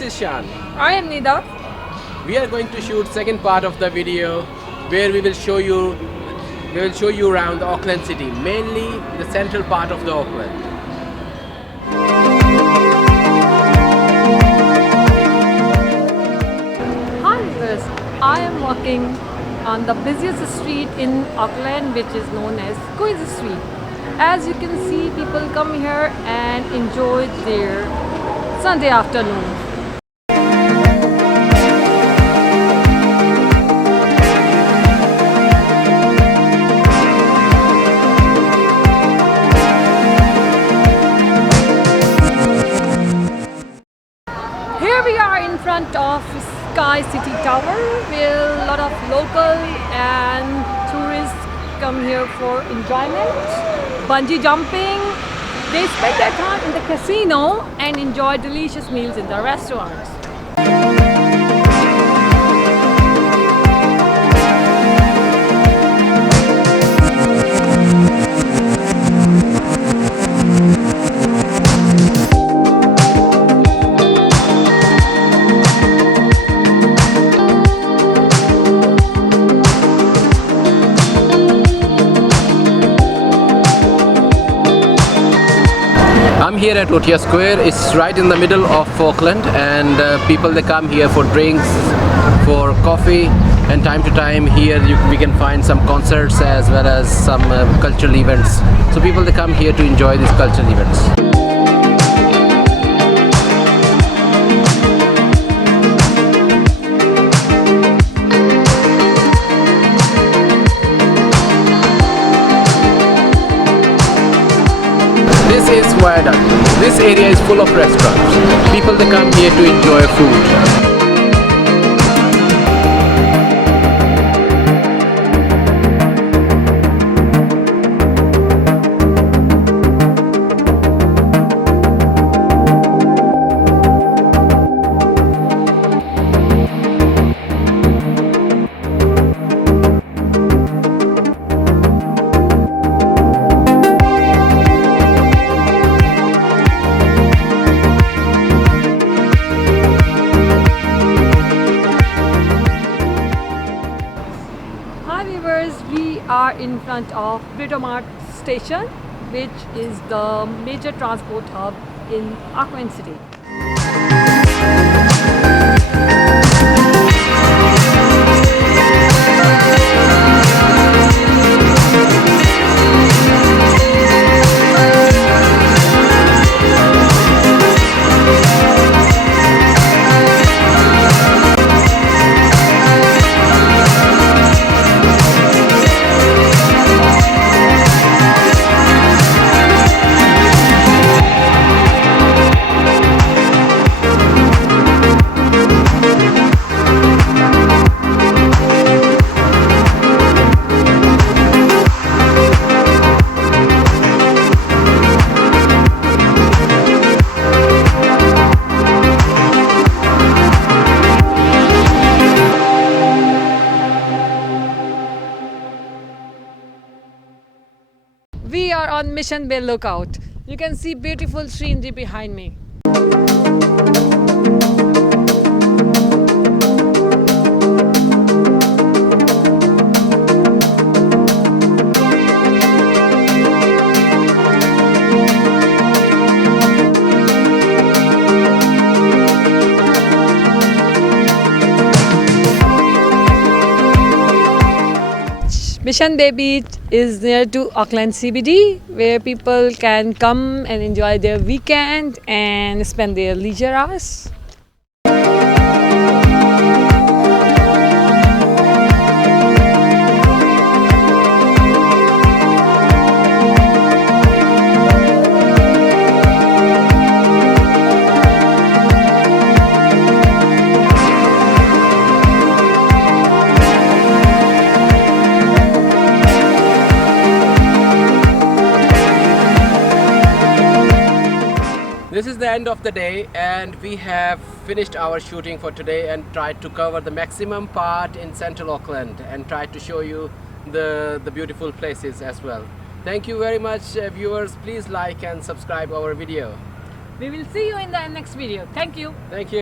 this is Shaan. I am Nida. We are going to shoot second part of the video where we will show you around the Auckland city, mainly the central part of the Auckland. Hi viewers, I am walking on the busiest street in Auckland, which is known as Queen's Street. As you can see, people come here and enjoy their Sunday afternoon. Here we are in front of Sky City Tower, where a lot of local and tourists come here for enjoyment, bungee jumping. They spend their time in the casino and enjoy delicious meals in the restaurants. I'm here at Otia Square. It's right in the middle of Auckland, and people they come here for drinks, for coffee, and time to time here we can find some concerts as well as some cultural events. So people they come here to enjoy these cultural events. This is Viaduct. This area is full of restaurants. People they come here to enjoy food. We are in front of Britomart station, which is the major transport hub in Auckland City. We are on Mission Bay Lookout. You can see beautiful scenery behind me. Mission Bay Beach is near to Auckland CBD, where people can come and enjoy their weekend and spend their leisure hours. This is the end of the day, and we have finished our shooting for today and tried to cover the maximum part in central Auckland and tried to show you the beautiful places as well. Thank you very much, viewers. Please like and subscribe our video. We will see you in the next video. Thank you. Thank you.